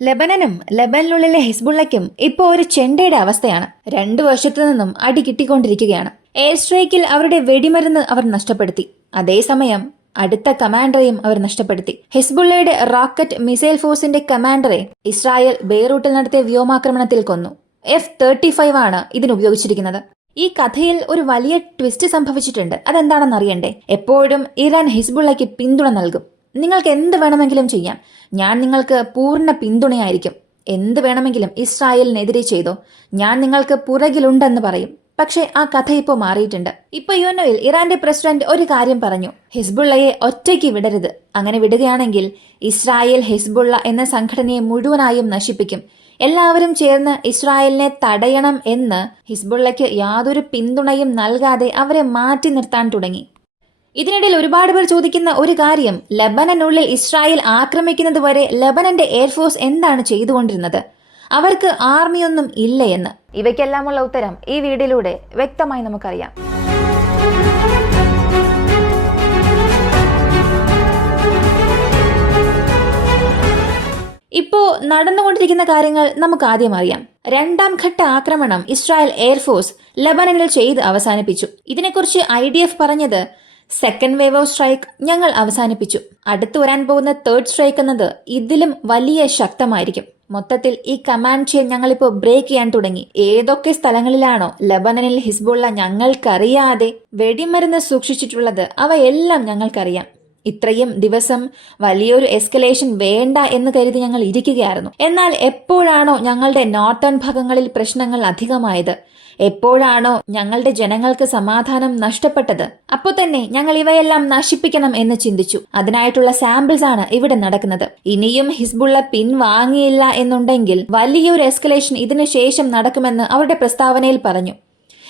ലെബനനും ലെബനിനുള്ളിലെ ഹിസ്ബുള്ളയ്ക്കും ഇപ്പോൾ ഒരു ചെണ്ടയുടെ അവസ്ഥയാണ്. 2 വർഷത്തു നിന്നും അടി കിട്ടിക്കൊണ്ടിരിക്കുകയാണ്. എയർ സ്ട്രൈക്കിൽ അവരുടെ വെടിമരുന്ന് അവർ നഷ്ടപ്പെടുത്തി. അതേസമയം അടുത്ത കമാൻഡറെയും അവർ നഷ്ടപ്പെടുത്തി. ഹിസ്ബുള്ളയുടെ റോക്കറ്റ് മിസൈൽ ഫോഴ്സിന്റെ കമാൻഡറെ ഇസ്രായേൽ ബെയ്റൂട്ടിൽ നടത്തിയ വ്യോമാക്രമണത്തിൽ കൊന്നു. F-35 ആണ് ഇതിനുപയോഗിച്ചിരിക്കുന്നത്. ഈ കഥയിൽ ഒരു വലിയ ട്വിസ്റ്റ് സംഭവിച്ചിട്ടുണ്ട്. അതെന്താണെന്ന് അറിയണ്ടേ? എപ്പോഴും ഇറാൻ ഹിസ്ബുള്ളയ്ക്ക് പിന്തുണ നൽകും. നിങ്ങൾക്ക് എന്ത് വേണമെങ്കിലും ചെയ്യാം, ഞാൻ നിങ്ങൾക്ക് പൂർണ്ണ പിന്തുണയായിരിക്കും, എന്ത് വേണമെങ്കിലും ഇസ്രായേലിനെതിരെ ചെയ്തോ, ഞാൻ നിങ്ങൾക്ക് പുറകിലുണ്ടെന്ന് പറയും. പക്ഷേ ആ കഥ ഇപ്പോൾ മാറിയിട്ടുണ്ട്. ഇപ്പൊ യുഎൻഒയിൽ ഇറാന്റെ പ്രസിഡന്റ് ഒരു കാര്യം പറഞ്ഞു: ഹിസ്ബുള്ളയെ ഒറ്റയ്ക്ക് വിടരുത്. അങ്ങനെ വിടുകയാണെങ്കിൽ ഇസ്രായേൽ ഹിസ്ബുള്ള എന്ന സംഘടനയെ മുഴുവനായും നശിപ്പിക്കും. എല്ലാവരും ചേർന്ന് ഇസ്രായേലിനെ തടയണം എന്ന് ഹിസ്ബുള്ളയ്ക്ക് യാതൊരു പിന്തുണയും നൽകാതെ അവരെ മാറ്റി നിർത്താൻ തുടങ്ങി. ഇതിനിടയിൽ ഒരുപാട് പേർ ചോദിക്കുന്ന ഒരു കാര്യം, ലെബനനുള്ളിൽ ഇസ്രായേൽ ആക്രമിക്കുന്നത് വരെ ലെബനന്റെ എയർഫോഴ്സ് എന്താണ് ചെയ്തുകൊണ്ടിരുന്നത്? അവർക്ക് ആർമിയൊന്നും ഇല്ല എന്ന്. ഇവയ്ക്കെല്ലാമുള്ള ഉത്തരം ഈ വീഡിയോയിലൂടെ വ്യക്തമായി നമുക്കറിയാം. ഇപ്പോ നടന്നുകൊണ്ടിരിക്കുന്ന കാര്യങ്ങൾ നമുക്ക് ആദ്യം അറിയാം. 2ാം ഘട്ട ആക്രമണം ഇസ്രായേൽ എയർഫോഴ്സ് ലെബനനിൽ ചെയ്ത് അവസാനിപ്പിച്ചു. ഇതിനെക്കുറിച്ച് IDF പറഞ്ഞത്, സെക്കൻഡ് വേവ് ഓഫ് സ്ട്രൈക്ക് ഞങ്ങൾ അവസാനിപ്പിച്ചു. അടുത്തു വരാൻ പോകുന്ന 3rd സ്ട്രൈക്ക് എന്നത് ഇതിലും വലിയ ശക്തമായിരിക്കും. മൊത്തത്തിൽ ഈ കമാൻഡ് ചെയിൻ ഞങ്ങളിപ്പോ ബ്രേക്ക് ചെയ്യാൻ തുടങ്ങി. ഏതൊക്കെ സ്ഥലങ്ങളിലാണോ ലെബനനിൽ ഹിസ്ബുള്ള ഞങ്ങൾക്കറിയാതെ വെടിമരുന്ന് സൂക്ഷിച്ചിട്ടുള്ളത് അവയെല്ലാം ഞങ്ങൾക്കറിയാം. ഇത്രയും ദിവസം വലിയൊരു എസ്കലേഷൻ വേണ്ട എന്ന് കരുതി ഞങ്ങൾ ഇരിക്കുകയായിരുന്നു. എന്നാൽ എപ്പോഴാണോ ഞങ്ങളുടെ നോർത്തേൺ ഭാഗങ്ങളിൽ പ്രശ്നങ്ങൾ അധികമായത്, എപ്പോഴാണോ ഞങ്ങളുടെ ജനങ്ങൾക്ക് സമാധാനം നഷ്ടപ്പെട്ടത്, അപ്പോൾ തന്നെ ഞങ്ങൾ ഇവയെല്ലാം നശിപ്പിക്കണം എന്ന് ചിന്തിച്ചു. അതിനായിട്ടുള്ള സാമ്പിൾസ് ആണ് ഇവിടെ നടക്കുന്നത്. ഇനിയും ഹിസ്ബുള്ള പിൻവാങ്ങിയില്ല എന്നുണ്ടെങ്കിൽ വലിയൊരു എസ്കലേഷൻ ഇതിനു ശേഷം നടക്കുമെന്ന് അവരുടെ പ്രസ്താവനയിൽ പറഞ്ഞു.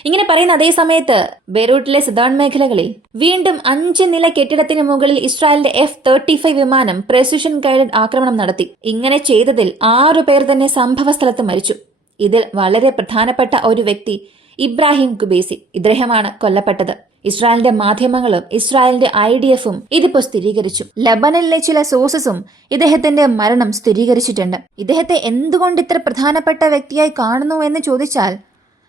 ഇങ്ങനെ പറയുന്ന അതേ സമയത്ത് ബെയ്റൂട്ടിലെ സദേൺ മേഖലകളിൽ വീണ്ടും 5 നില കെട്ടിടത്തിന് മുകളിൽ ഇസ്രായേലിന്റെ F-35 വിമാനം പ്രെസിഷൻ ഗൈഡഡ് ആക്രമണം നടത്തി. ഇങ്ങനെ ചെയ്തതിൽ 6 പേർ തന്നെ സംഭവ സ്ഥലത്ത് മരിച്ചു. ഇതിൽ വളരെ പ്രധാനപ്പെട്ട ഒരു വ്യക്തി ഇബ്രാഹിം ഖുബൈസി, ഇദ്ദേഹമാണ് കൊല്ലപ്പെട്ടത്. ഇസ്രായേലിന്റെ മാധ്യമങ്ങളും ഇസ്രായേലിന്റെ IDFും ഇതിപ്പോ സ്ഥിരീകരിച്ചു. ലബനനിലെ ചില സോഴ്സസും ഇദ്ദേഹത്തിന്റെ മരണം സ്ഥിരീകരിച്ചിട്ടുണ്ട്. ഇദ്ദേഹത്തെ എന്തുകൊണ്ട് ഇത്ര പ്രധാനപ്പെട്ട വ്യക്തിയായി കാണുന്നു എന്ന് ചോദിച്ചാൽ,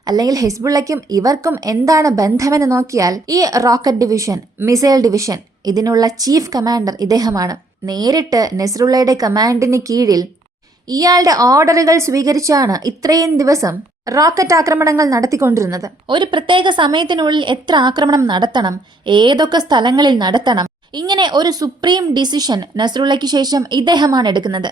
അല്ലെങ്കിൽ ഹിസ്ബുള്ളയ്ക്കും ഇവർക്കും എന്താണ് ബന്ധമെന്ന് നോക്കിയാൽ, ഈ റോക്കറ്റ് ഡിവിഷൻ, മിസൈൽ ഡിവിഷൻ, ഇതിനുള്ള ചീഫ് കമാൻഡർ ഇദ്ദേഹമാണ്. നേരിട്ട് നസ്രുള്ളയുടെ കമാൻഡിന് കീഴിൽ ഇയാളുടെ ഓർഡറുകൾ സ്വീകരിച്ചാണ് ഇത്രയും ദിവസം റോക്കറ്റ് ആക്രമണങ്ങൾ നടത്തിക്കൊണ്ടിരുന്നത്. ഒരു പ്രത്യേക സമയത്തിനുള്ളിൽ എത്ര ആക്രമണം നടത്തണം, ഏതൊക്കെ സ്ഥലങ്ങളിൽ നടത്തണം, ഇങ്ങനെ ഒരു സുപ്രീം ഡിസിഷൻ നസ്രുള്ളയ്ക്ക് ശേഷം ഇദ്ദേഹമാണ് എടുക്കുന്നത്.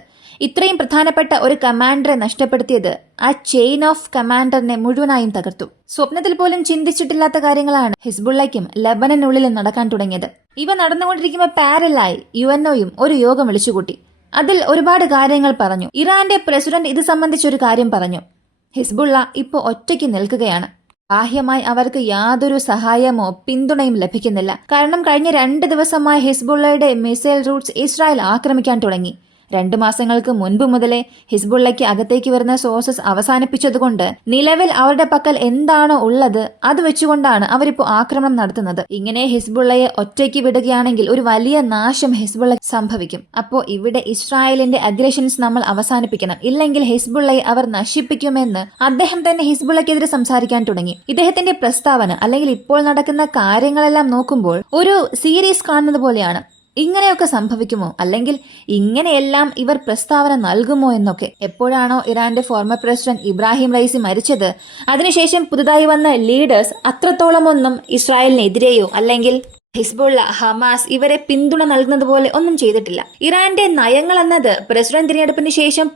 ഇത്രയും പ്രധാനപ്പെട്ട ഒരു കമാൻഡറെ നഷ്ടപ്പെടുത്തിയത് ആ ചെയിൻ ഓഫ് കമാൻഡറിനെ മുഴുവനായും തകർത്തു. സ്വപ്നത്തിൽ പോലും ചിന്തിച്ചിട്ടില്ലാത്ത കാര്യങ്ങളാണ് ഹിസ്ബുള്ളയ്ക്കും ലെബനനുള്ളിലും നടക്കാൻ തുടങ്ങിയത്. ഇവ നടന്നുകൊണ്ടിരിക്കുമ്പോൾ പാരലായി UNOയും ഒരു യോഗം വിളിച്ചുകൂട്ടി. അതിൽ ഒരുപാട് കാര്യങ്ങൾ പറഞ്ഞു. ഇറാന്റെ പ്രസിഡന്റ് ഇത് സംബന്ധിച്ചൊരു കാര്യം പറഞ്ഞു: ഹിസ്ബുള്ള ഇപ്പോൾ ഒറ്റയ്ക്ക് നിൽക്കുകയാണ്. ബാഹ്യമായി അവർക്ക് യാതൊരു സഹായമോ പിന്തുണയും ലഭിക്കുന്നില്ല. കാരണം കഴിഞ്ഞ 2 ദിവസമായി ഹിസ്ബുള്ളയുടെ മിസൈൽ റൂട്ട്സ് ഇസ്രായേൽ ആക്രമിക്കാൻ തുടങ്ങി. 2 മാസങ്ങൾക്ക് മുൻപ് മുതലേ ഹിസ്ബുള്ളയ്ക്ക് അകത്തേക്ക് വരുന്ന സോഴ്സസ് അവസാനിപ്പിച്ചതുകൊണ്ട് നിലവിൽ അവരുടെ പക്കൽ എന്താണോ ഉള്ളത് അത് വെച്ചുകൊണ്ടാണ് അവരിപ്പോ ആക്രമണം നടത്തുന്നത്. ഇങ്ങനെ ഹിസ്ബുള്ളയെ ഒറ്റയ്ക്ക് വിടുകയാണെങ്കിൽ ഒരു വലിയ നാശം ഹിസ്ബുള്ള സംഭവിക്കും. അപ്പോ ഇവിടെ ഇസ്രായേലിന്റെ അഗ്രഷൻസ് നമ്മൾ അവസാനിപ്പിക്കണം, ഇല്ലെങ്കിൽ ഹിസ്ബുള്ളയെ അവർ നശിപ്പിക്കുമെന്ന് അദ്ദേഹം തന്നെ ഹിസ്ബുള്ളയ്ക്കെതിരെ സംസാരിക്കാൻ തുടങ്ങി. ഇദ്ദേഹത്തിന്റെ പ്രസ്താവന, അല്ലെങ്കിൽ ഇപ്പോൾ നടക്കുന്ന കാര്യങ്ങളെല്ലാം നോക്കുമ്പോൾ ഒരു സീരീസ് കാണുന്നത് പോലെയാണ്. ഇങ്ങനെയൊക്കെ സംഭവിക്കുമോ, അല്ലെങ്കിൽ ഇങ്ങനെയെല്ലാം ഇവർ പ്രസ്താവന നൽകുമോ എന്നൊക്കെ. എപ്പോഴാണോ ഇറാന്റെ ഫോർമർ പ്രസിഡന്റ് ഇബ്രാഹിം റൈസി മരിച്ചത്, അതിനുശേഷം പുതുതായി വന്ന ലീഡേഴ്സ് അത്രത്തോളമൊന്നും ഇസ്രായേലിനെതിരെയോ അല്ലെങ്കിൽ ഹിസ്ബുള്ള, ഹമാസ് ഇവരെ പിന്തുണ നൽകുന്നത് പോലെ ഒന്നും ചെയ്തിട്ടില്ല. ഇറാന്റെ നയങ്ങൾ എന്നത് പ്രസിഡന്റ് തിരഞ്ഞെടുപ്പിന് ശേഷം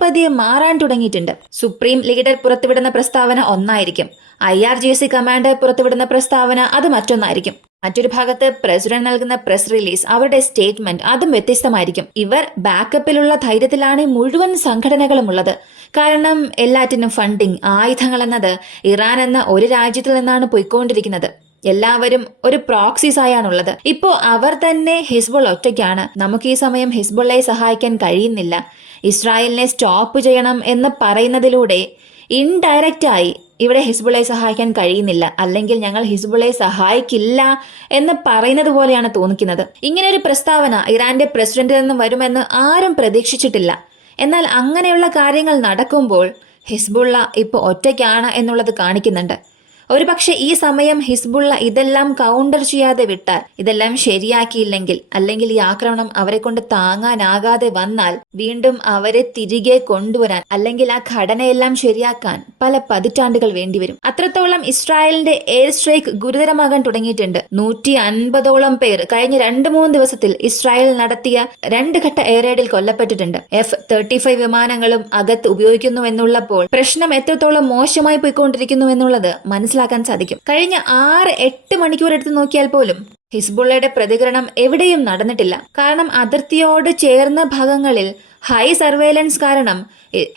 പതിയെ മാറാൻ തുടങ്ങിയിട്ടുണ്ട്. സുപ്രീം ലീഡർ പുറത്തുവിടുന്ന പ്രസ്താവന ഒന്നായിരിക്കും, IRGC കമാൻഡർ പുറത്തുവിടുന്ന പ്രസ്താവന അത് മറ്റൊന്നായിരിക്കും. മറ്റൊരു ഭാഗത്ത് പ്രസിഡന്റ് നൽകുന്ന പ്രസ് റിലീസ്, അവരുടെ സ്റ്റേറ്റ്മെന്റ് അതും വ്യത്യസ്തമായിരിക്കും. ഇവർ ബാക്കപ്പിലുള്ള ധൈര്യത്തിലാണ് മുഴുവൻ സംഘടനകളും ഉള്ളത്. കാരണം എല്ലാറ്റിനും ഫണ്ടിങ്, ആയുധങ്ങൾ എന്നത് ഇറാൻ എന്ന ഒരു രാജ്യത്തിൽ നിന്നാണ് പോയിക്കൊണ്ടിരിക്കുന്നത്. എല്ലാവരും ഒരു പ്രോക്സീസ് ആയാണുള്ളത്. ഇപ്പോ അവർ തന്നെ ഹിസ്ബുൾ ഒറ്റയ്ക്കാണ്. നമുക്ക് ഈ സമയം ഹിസ്ബുള്ളയെ സഹായിക്കാൻ കഴിയുന്നില്ല. ഇസ്രായേലിനെ സ്റ്റോപ്പ് ചെയ്യണം എന്ന് പറയുന്നതിലൂടെ ഇൻഡയറക്റ്റായി ഇവിടെ ഹിസ്ബുള്ളയെ സഹായിക്കാൻ കഴിയുന്നില്ല, അല്ലെങ്കിൽ ഞങ്ങൾ ഹിസ്ബുള്ളയെ സഹായിക്കില്ല എന്ന് പറയുന്നത് പോലെയാണ് തോന്നിക്കുന്നത്. ഇങ്ങനെ ഒരു പ്രസ്താവന ഇറാന്റെ പ്രസിഡന്റിൽ നിന്നും വരുമെന്ന് ആരും പ്രതീക്ഷിച്ചിട്ടില്ല. എന്നാൽ അങ്ങനെയുള്ള കാര്യങ്ങൾ നടക്കുമ്പോൾ ഹിസ്ബുള്ള ഇപ്പോൾ ഒറ്റയ്ക്കാണ് എന്നുള്ളത് കാണിക്കുന്നുണ്ട്. ഒരുപക്ഷെ ഈ സമയം ഹിസ്ബുള്ള ഇതെല്ലാം കൗണ്ടർ ചെയ്യാതെ വിട്ടാൽ, ഇതെല്ലാം ശരിയാക്കിയില്ലെങ്കിൽ, അല്ലെങ്കിൽ ഈ ആക്രമണം അവരെ കൊണ്ട് താങ്ങാനാകാതെ വന്നാൽ വീണ്ടും അവരെ തിരികെ കൊണ്ടുവരാൻ, അല്ലെങ്കിൽ ആ ഘടനയെല്ലാം ശരിയാക്കാൻ പല പതിറ്റാണ്ടുകൾ വേണ്ടിവരും. അത്രത്തോളം ഇസ്രായേലിന്റെ എയർ സ്ട്രൈക്ക് ഗുരുതരമാകാൻ തുടങ്ങിയിട്ടുണ്ട്. 150ഓളം പേർ കഴിഞ്ഞ 2-3 ദിവസത്തിൽ ഇസ്രായേൽ നടത്തിയ 2 ഘട്ട എയർ റെയ്ഡിൽ കൊല്ലപ്പെട്ടിട്ടുണ്ട്. F-35 വിമാനങ്ങളും അകത്ത് ഉപയോഗിക്കുന്നുവെന്നുള്ളപ്പോൾ പ്രശ്നം എത്രത്തോളം മോശമായി പോയിക്കൊണ്ടിരിക്കുന്നു എന്നുള്ളത് മനസ്സിലാക്കാൻ സാധിക്കും. കഴിഞ്ഞ 6-8 മണിക്കൂർ എടുത്ത് നോക്കിയാൽ പോലും ഹിസ്ബുള്ളയുടെ പ്രതികരണം എവിടെയും നടന്നിട്ടില്ല. കാരണം അതിർത്തിയോട് ചേർന്ന ഭാഗങ്ങളിൽ ഹൈ സർവേലൻസ് കാരണം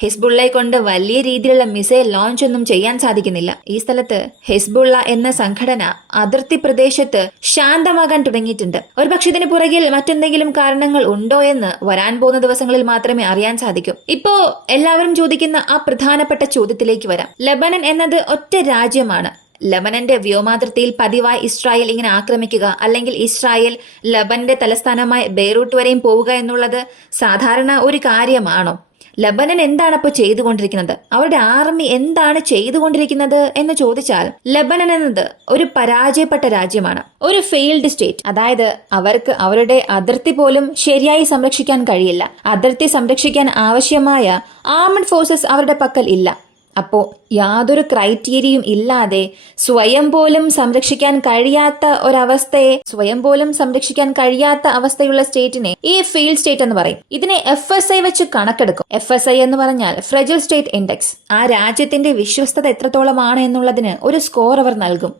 ഹിസ്ബുള്ളയെ കൊണ്ട് വലിയ രീതിയിലുള്ള മിസൈൽ ലോഞ്ച് ഒന്നും ചെയ്യാൻ സാധിക്കുന്നില്ല. ഈ സ്ഥലത്ത് ഹിസ്ബുള്ള എന്ന സംഘടന അതിർത്തി പ്രദേശത്ത് ശാന്തമാകാൻ തുടങ്ങിയിട്ടുണ്ട്. ഒരുപക്ഷെ ഇതിന് പുറകിൽ മറ്റെന്തെങ്കിലും കാരണങ്ങൾ ഉണ്ടോ എന്ന് വരാൻ പോകുന്ന ദിവസങ്ങളിൽ മാത്രമേ അറിയാൻ സാധിക്കൂ. ഇപ്പോ എല്ലാവരും ചോദിക്കുന്ന ആ പ്രധാനപ്പെട്ട ചോദ്യത്തിലേക്ക് വരാം. ലെബനൻ എന്നത് ഒറ്റ രാജ്യമാണ്. ലെബനന്റെ വ്യോമാതിർത്തിയിൽ പതിവായി ഇസ്രായേൽ ഇങ്ങനെ ആക്രമിക്കുക, അല്ലെങ്കിൽ ഇസ്രായേൽ ലബന്റെ തലസ്ഥാനമായ ബെയ്റൂട്ട് വരെയും പോവുക എന്നുള്ളത് സാധാരണ ഒരു കാര്യമാണോ? ലബനൻ എന്താണ് അപ്പോൾ ചെയ്തുകൊണ്ടിരിക്കുന്നത്? അവരുടെ ആർമി എന്താണ് ചെയ്തുകൊണ്ടിരിക്കുന്നത് എന്ന് ചോദിച്ചാൽ, ലബനൻ എന്നത് ഒരു പരാജയപ്പെട്ട രാജ്യമാണ്, ഒരു ഫെയിൽഡ് സ്റ്റേറ്റ്. അതായത് അവർക്ക് അവരുടെ അതിർത്തി പോലും ശരിയായി സംരക്ഷിക്കാൻ കഴിയില്ല. അതിർത്തി സംരക്ഷിക്കാൻ ആവശ്യമായ ആർമഡ് ഫോഴ്സസ് അവരുടെ പക്കൽ ഇല്ല. അപ്പോ യാതൊരു ക്രൈറ്റീരിയയും ഇല്ലാതെ സ്വയം പോലും സംരക്ഷിക്കാൻ കഴിയാത്ത അവസ്ഥയുള്ള സ്റ്റേറ്റിനെ ഈ ഫെയിൽഡ് സ്റ്റേറ്റ് എന്ന് പറയും. ഇതിനെ FSI വെച്ച് കണക്കെടുക്കും. FSI എന്ന് പറഞ്ഞാൽ ഫ്രജൈൽ സ്റ്റേറ്റ് ഇൻഡെക്സ്. ആ രാജ്യത്തിന്റെ വിശ്വസ്തത എത്രത്തോളമാണ് എന്നുള്ളതിന് ഒരു സ്കോർ അവർ നൽകും.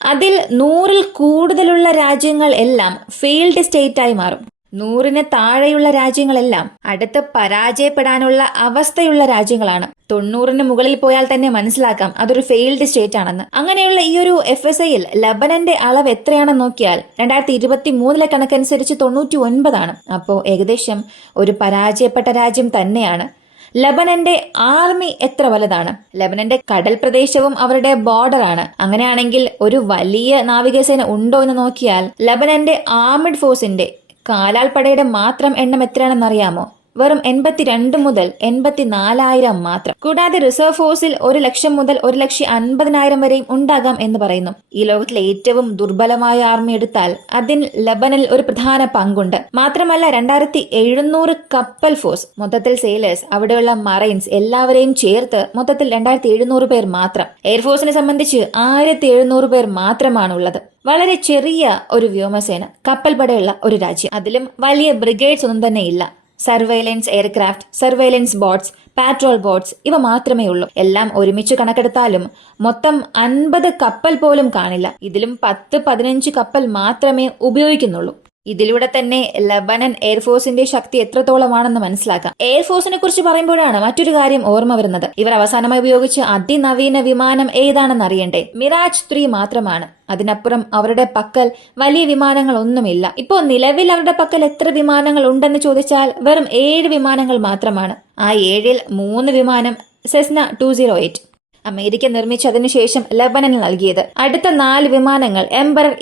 അതിൽ 100ൽ കൂടുതലുള്ള രാജ്യങ്ങൾ എല്ലാം ഫെയിൽഡ് സ്റ്റേറ്റായി മാറും. 100ന് താഴെയുള്ള രാജ്യങ്ങളെല്ലാം അടുത്ത് പരാജയപ്പെടാനുള്ള അവസ്ഥയുള്ള രാജ്യങ്ങളാണ്. 90ന് മുകളിൽ പോയാൽ തന്നെ മനസ്സിലാക്കാം അതൊരു ഫെയിൽഡ് സ്റ്റേറ്റ് ആണെന്ന്. അങ്ങനെയുള്ള ഈ ഒരു FSIയിൽ ലബനന്റെ അളവ് എത്രയാണെന്ന് നോക്കിയാൽ 2023 കണക്കനുസരിച്ച് 99 ആണ്. അപ്പോ ഏകദേശം ഒരു പരാജയപ്പെട്ട രാജ്യം തന്നെയാണ്. ലബനന്റെ ആർമി എത്ര വലുതാണ്? ലബനന്റെ കടൽ പ്രദേശവും അവരുടെ ബോർഡറാണ്. അങ്ങനെയാണെങ്കിൽ ഒരു വലിയ നാവികസേന ഉണ്ടോ എന്ന് നോക്കിയാൽ ലബനന്റെ ആർമിഡ് ഫോഴ്സിന്റെ കാലാൾപ്പടയുടെ മാത്രം എണ്ണം എത്രയാണെന്നറിയാമോ? വെറും 82 മുതൽ 84,000 മാത്രം. കൂടാതെ റിസർവ് ഫോഴ്സിൽ 100,000 മുതൽ 150,000 വരെയും ഉണ്ടാകാം എന്ന് പറയുന്നു. ഈ ലോകത്തിലെ ഏറ്റവും ദുർബലമായ ആർമി എടുത്താൽ അതിൽ ലബനിൽ ഒരു പ്രധാന പങ്കുണ്ട്. മാത്രമല്ല 2,700 കപ്പൽ ഫോഴ്സ്, മൊത്തത്തിൽ സെയിലേഴ്സ്, അവിടെയുള്ള മറൈൻസ് എല്ലാവരെയും ചേർത്ത് മൊത്തത്തിൽ 2,700 പേർ മാത്രം. എയർഫോഴ്സിനെ സംബന്ധിച്ച് 1,700 പേർ മാത്രമാണുള്ളത്. വളരെ ചെറിയ ഒരു വ്യോമസേന, കപ്പൽ പടയുള്ള ഒരു രാജ്യം. അതിലും വലിയ ബ്രിഗേഡ്സ് ഒന്നും തന്നെ ഇല്ല. Surveillance aircraft, surveillance boats, patrol boats ഇവ മാത്രമേ ഉള്ളൂ. എല്ലാം ഒരുമിച്ച് കണക്കെടുത്താലും മൊത്തം 50 കപ്പൽ പോലും കാണില്ല. ഇതിലും 10-15 കപ്പൽ മാത്രമേ ഉപയോഗിക്കുന്നുള്ളൂ. ഇതിലൂടെ തന്നെ ലബനൻ എയർഫോഴ്സിന്റെ ശക്തി എത്രത്തോളമാണെന്ന് മനസ്സിലാക്കാം. എയർഫോഴ്സിനെ കുറിച്ച് പറയുമ്പോഴാണ് മറ്റൊരു കാര്യം ഓർമ്മ വരുന്നത്. ഇവർ അവസാനമായി ഉപയോഗിച്ച അതിനവീന വിമാനം ഏതാണെന്ന് അറിയണ്ടേ? മിറാജ് 3 മാത്രമാണ്. അതിനപ്പുറം അവരുടെ പക്കൽ വലിയ വിമാനങ്ങൾ ഒന്നുമില്ല. ഇപ്പോൾ നിലവിൽ അവരുടെ പക്കൽ എത്ര വിമാനങ്ങൾ ഉണ്ടെന്ന് ചോദിച്ചാൽ വെറും 7 വിമാനങ്ങൾ മാത്രമാണ്. ആ 7ൽ 3 വിമാനം സെസ്ന 208 അമേരിക്ക നിർമ്മിച്ചതിനു ശേഷം ലബനന് നൽകിയത്. അടുത്ത 4 വിമാനങ്ങൾ എംബറർ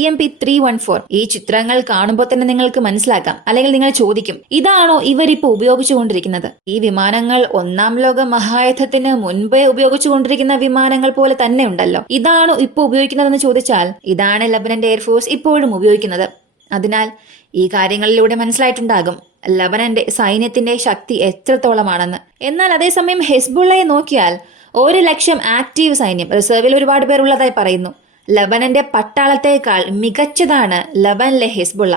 EMP 314. ഈ ചിത്രങ്ങൾ കാണുമ്പോൾ തന്നെ നിങ്ങൾക്ക് മനസ്സിലാക്കാം, അല്ലെങ്കിൽ നിങ്ങൾ ചോദിക്കും, ഇതാണോ ഇവരിപ്പോ ഉപയോഗിച്ചുകൊണ്ടിരിക്കുന്നത്? ഈ വിമാനങ്ങൾ 1-ാം ലോക മഹായുദ്ധത്തിന് മുൻപേ ഉപയോഗിച്ചുകൊണ്ടിരിക്കുന്ന വിമാനങ്ങൾ പോലെ തന്നെ ഉണ്ടല്ലോ. ഇതാണോ ഇപ്പോൾ ഉപയോഗിക്കുന്നതെന്ന് ചോദിച്ചാൽ ഇതാണ് ലബനന്റെ എയർഫോഴ്സ് ഇപ്പോഴും ഉപയോഗിക്കുന്നത്. അതിനാൽ ഈ കാര്യങ്ങളിലൂടെ മനസ്സിലായിട്ടുണ്ടാകും ലബനന്റെ സൈന്യത്തിന്റെ ശക്തി എത്രത്തോളമാണെന്ന്. എന്നാൽ അതേസമയം ഹെസ്ബുള്ളയെ നോക്കിയാൽ 100,000 ആക്റ്റീവ് സൈന്യം, റിസർവിൽ ഒരുപാട് പേർ ഉള്ളതായി പറയുന്നു. ലബനന്റെ പട്ടാളത്തേക്കാൾ മികച്ചതാണ് ലബനിലെ ഹെസ്ബുള്ള.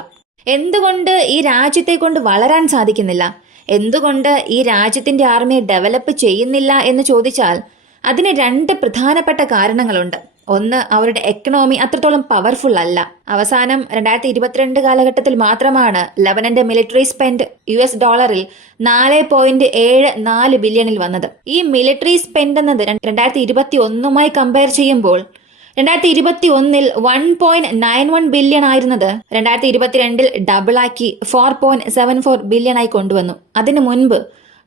എന്തുകൊണ്ട് ഈ രാജ്യത്തെ കൊണ്ട് വളരാൻ സാധിക്കുന്നില്ല? എന്തുകൊണ്ട് ഈ രാജ്യത്തിന്റെ ആർമിയെ ഡെവലപ്പ് ചെയ്യുന്നില്ല എന്ന് ചോദിച്ചാൽ അതിന് 2 പ്രധാനപ്പെട്ട കാരണങ്ങളുണ്ട്. ഒന്ന്, അവരുടെ എക്കണോമി അത്രത്തോളം പവർഫുൾ അല്ല. അവസാനം 2022 കാലഘട്ടത്തിൽ മാത്രമാണ് ലബനന്റെ മിലിറ്ററി സ്പെൻഡ് $4 4.74 ബില്യണിൽ വന്നത്. ഈ മിലിറ്ററി സ്പെൻഡ് എന്നത് 2021 കമ്പയർ ചെയ്യുമ്പോൾ 2021 $1.91 ബില്യൺ ആയിരുന്നത് 2022 ഡബിളാക്കി 4.74 ബില്യണായി കൊണ്ടുവന്നു. അതിനു മുൻപ്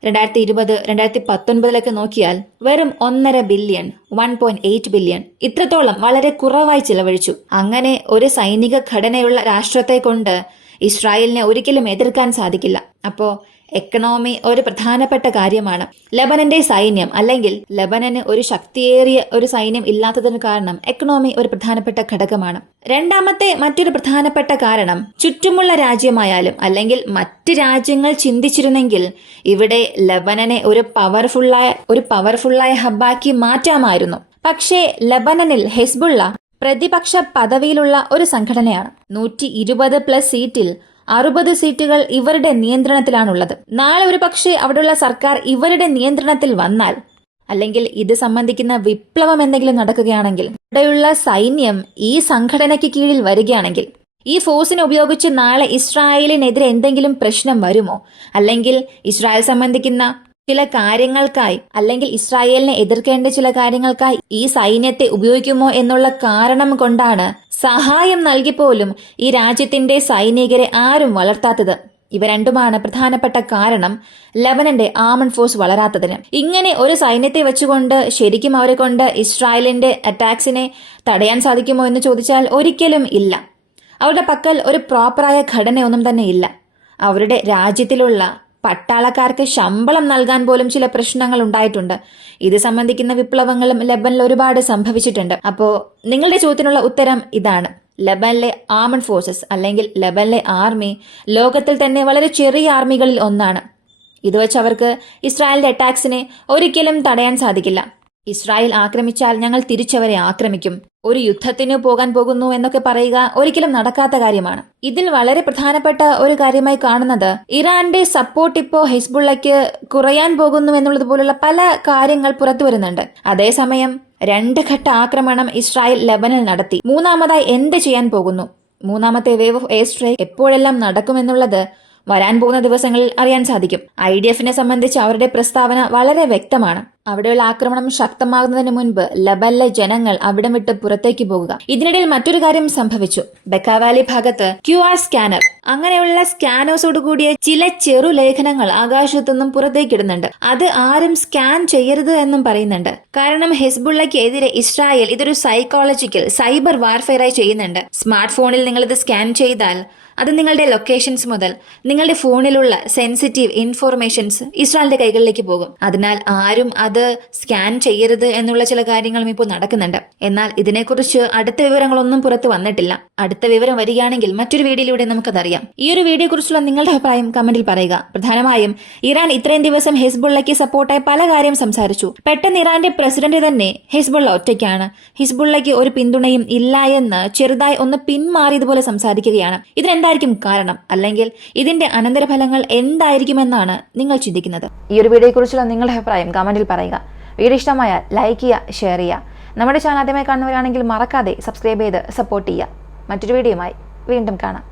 2020-2019 നോക്കിയാൽ വെറും 1.5 ബില്യൺ, 1.8 ബില്യൺ ഇത്രത്തോളം വളരെ കുറവായി ചിലവഴിച്ചു. അങ്ങനെ ഒരു സൈനിക ഘടനയുള്ള രാഷ്ട്രത്തെ കൊണ്ട് ഇസ്രായേലിനെ ഒരിക്കലും എതിർക്കാൻ സാധിക്കില്ല. അപ്പോ എക്കണോമി ഒരു പ്രധാനപ്പെട്ട കാര്യമാണ്. ലെബനന്റെ സൈന്യം അല്ലെങ്കിൽ ലെബനന് ഒരു ശക്തിയേറിയ ഒരു സൈന്യം ഇല്ലാത്തതിന് കാരണം എക്കണോമി ഒരു പ്രധാനപ്പെട്ട ഘടകമാണ്. രണ്ടാമത്തെ മറ്റൊരു പ്രധാനപ്പെട്ട കാരണം ചുറ്റുമുള്ള രാജ്യമായാലും അല്ലെങ്കിൽ മറ്റ് രാജ്യങ്ങൾ ചിന്തിച്ചിരുന്നെങ്കിൽ ഇവിടെ ലെബനനെ ഒരു പവർഫുള്ളായ ഹബ്ബാക്കി മാറ്റാമായിരുന്നു. പക്ഷേ ലെബനനിൽ ഹെസ്ബുള്ള പ്രതിപക്ഷ പദവിയിലുള്ള ഒരു സംഘടനയാണ്. 120+ സീറ്റിൽ 60 സീറ്റുകൾ ഇവരുടെ നിയന്ത്രണത്തിലാണുള്ളത്. നാളെ ഒരു പക്ഷേ അവിടെയുള്ള സർക്കാർ ഇവരുടെ നിയന്ത്രണത്തിൽ വന്നാൽ അല്ലെങ്കിൽ ഇത് സംബന്ധിക്കുന്ന വിപ്ലവം എന്തെങ്കിലും നടക്കുകയാണെങ്കിൽ, ഇവിടെയുള്ള സൈന്യം ഈ സംഘടനയ്ക്ക് കീഴിൽ വരികയാണെങ്കിൽ, ഈ ഫോഴ്സിനെ ഉപയോഗിച്ച് നാളെ ഇസ്രായേലിനെതിരെ എന്തെങ്കിലും പ്രശ്നം വരുമോ, അല്ലെങ്കിൽ ഇസ്രായേൽ സംബന്ധിക്കുന്ന ചില കാര്യങ്ങൾക്കായി അല്ലെങ്കിൽ ഇസ്രായേലിനെ എതിർക്കേണ്ട ചില കാര്യങ്ങൾക്കായി ഈ സൈന്യത്തെ ഉപയോഗിക്കുമോ എന്നുള്ള കാരണം കൊണ്ടാണ് സഹായം നൽകിപ്പോലും ഈ രാജ്യത്തിന്റെ സൈനികരെ ആരും വളർത്താത്തത്. ഇവ രണ്ടുമാണ് പ്രധാനപ്പെട്ട കാരണം ലെബനന്റെ ആർമഡ് ഫോഴ്സ് വളരാത്തതിന്. ഇങ്ങനെ ഒരു സൈന്യത്തെ വെച്ചുകൊണ്ട് ശരിക്കും അവരെ കൊണ്ട് ഇസ്രായേലിന്റെ അറ്റാക്സിനെ തടയാൻ സാധിക്കുമോ എന്ന് ചോദിച്ചാൽ ഒരിക്കലും ഇല്ല. അവരുടെ പക്കൽ ഒരു പ്രോപ്പറായ ഘടനയൊന്നും തന്നെ ഇല്ല. അവരുടെ രാജ്യത്തിലുള്ള പട്ടാളക്കാർക്ക് ശമ്പളം നൽകാൻ പോലും ചില പ്രശ്നങ്ങൾ ഉണ്ടായിട്ടുണ്ട്. ഇത് സംബന്ധിക്കുന്ന വിപ്ലവങ്ങളും ലെബനിൽ ഒരുപാട് സംഭവിച്ചിട്ടുണ്ട്. അപ്പോൾ നിങ്ങളുടെ ചോദ്യത്തിനുള്ള ഉത്തരം ഇതാണ്. ലെബനിലെ ആർമഡ് ഫോഴ്സസ് അല്ലെങ്കിൽ ലെബനിലെ ആർമി ലോകത്തിൽ തന്നെ വളരെ ചെറിയ ആർമികളിൽ ഒന്നാണ്. ഇത് വെച്ച് അവർക്ക് ഇസ്രായേലിന്റെ അറ്റാക്സിനെ ഒരിക്കലും തടയാൻ സാധിക്കില്ല. ഇസ്രായേൽ ആക്രമിച്ചാൽ ഞങ്ങൾ തിരിച്ചവരെ ആക്രമിക്കും, ഒരു യുദ്ധത്തിന് പോകാൻ പോകുന്നു എന്നൊക്കെ പറയുക ഒരിക്കലും നടക്കാത്ത കാര്യമാണ്. ഇതിൽ വളരെ പ്രധാനപ്പെട്ട ഒരു കാര്യമായി കാണുന്നത് ഇറാന്റെ സപ്പോർട്ട് ഇപ്പോ ഹിസ്ബുള്ളയ്ക്ക് കുറയാൻ പോകുന്നു എന്നുള്ളതുപോലുള്ള പല കാര്യങ്ങൾ പുറത്തു വരുന്നുണ്ട്. അതേസമയം 2 ഘട്ട ആക്രമണം ഇസ്രായേൽ ലെബനിൽ നടത്തി. മൂന്നാമതായി എന്ത് ചെയ്യാൻ പോകുന്നു, മൂന്നാമത്തെ വേവ് ഓഫ് എയർ സ്ട്രൈക്ക് എപ്പോഴെല്ലാം നടക്കുമെന്നുള്ളത് വരാൻ പോകുന്ന ദിവസങ്ങളിൽ അറിയാൻ സാധിക്കും. IDFനെ സംബന്ധിച്ച് അവരുടെ പ്രസ്താവന വളരെ വ്യക്തമാണ്. അവിടെയുള്ള ആക്രമണം ശക്തമാകുന്നതിന് മുൻപ് ലെബനിലെ ജനങ്ങൾ അവിടം വിട്ട് പുറത്തേക്ക് പോകുക. ഇതിനിടയിൽ മറ്റൊരു കാര്യം സംഭവിച്ചു. ബെക്ക വാലി ഭാഗത്ത് QR സ്കാനർ, അങ്ങനെയുള്ള സ്കാനേഴ്സോട് കൂടിയ ചില ചെറുലേഖനങ്ങൾ ആകാശത്തുനിന്നും പുറത്തേക്കിടുന്നുണ്ട്. അത് ആരും സ്കാൻ ചെയ്യരുത് എന്നും പറയുന്നുണ്ട്. കാരണം ഹെസ്ബുള്ളയ്ക്ക് എതിരെ ഇസ്രായേൽ ഇതൊരു സൈക്കോളജിക്കൽ സൈബർ വാർഫെയറായി ചെയ്യുന്നുണ്ട്. സ്മാർട്ട് ഫോണിൽ നിങ്ങളിത് സ്കാൻ ചെയ്താൽ അത് നിങ്ങളുടെ ലൊക്കേഷൻസ് മുതൽ നിങ്ങളുടെ ഫോണിലുള്ള സെൻസിറ്റീവ് ഇൻഫോർമേഷൻസ് ഇസ്രായേലിന്റെ കൈകളിലേക്ക് പോകും. അതിനാൽ ആരും അത് സ്കാൻ ചെയ്യരുത് എന്നുള്ള ചില കാര്യങ്ങളും ഇപ്പോൾ നടക്കുന്നുണ്ട്. എന്നാൽ ഇതിനെക്കുറിച്ച് അടുത്ത വിവരങ്ങളൊന്നും പുറത്തു വന്നിട്ടില്ല. അടുത്ത വിവരം വരികയാണെങ്കിൽ മറ്റൊരു വീഡിയോയിലൂടെ നമുക്കതറിയാം. ഈ ഒരു വീഡിയോ കുറിച്ചുള്ള നിങ്ങളുടെ അഭിപ്രായം കമന്റിൽ പറയുക. പ്രധാനമായും ഇറാൻ ഇത്രയും ദിവസം ഹിസ്ബുള്ളയ്ക്ക് സപ്പോർട്ടായി പല കാര്യം സംസാരിച്ചു. പെട്ടെന്ന് ഇറാന്റെ പ്രസിഡന്റ് തന്നെ ഹിസ്ബുള്ള ഒറ്റയ്ക്കാണ്, ഹിസ്ബുള്ളയ്ക്ക് ഒരു പിന്തുണയും ഇല്ല എന്ന് ചെറുതായി ഒന്ന് പിന്മാറിയതുപോലെ സംസാരിക്കുകയാണ്. ഇതിനെന്തായിരിക്കും കാരണം, അല്ലെങ്കിൽ ഇതിന്റെ അനന്തരഫലങ്ങൾ എന്തായിരിക്കുമെന്നാണ് നിങ്ങൾ ചിന്തിക്കുന്നത്? ഈ ഒരു വീഡിയോയെ കുറിച്ചുള്ള നിങ്ങളുടെ അഭിപ്രായം കമന്റിൽ പറയുക. വീഡിയോ ഇഷ്ടമായാൽ ലൈക്ക് ചെയ്യുക, ഷെയർ ചെയ്യുക. നമ്മുടെ ചാനൽ ആദ്യമായി കാണുന്നവരാണെങ്കിൽ മറക്കാതെ സബ്സ്ക്രൈബ് ചെയ്ത് സപ്പോർട്ട് ചെയ്യുക. മറ്റൊരു വീഡിയോയുമായി വീണ്ടും കാണാം.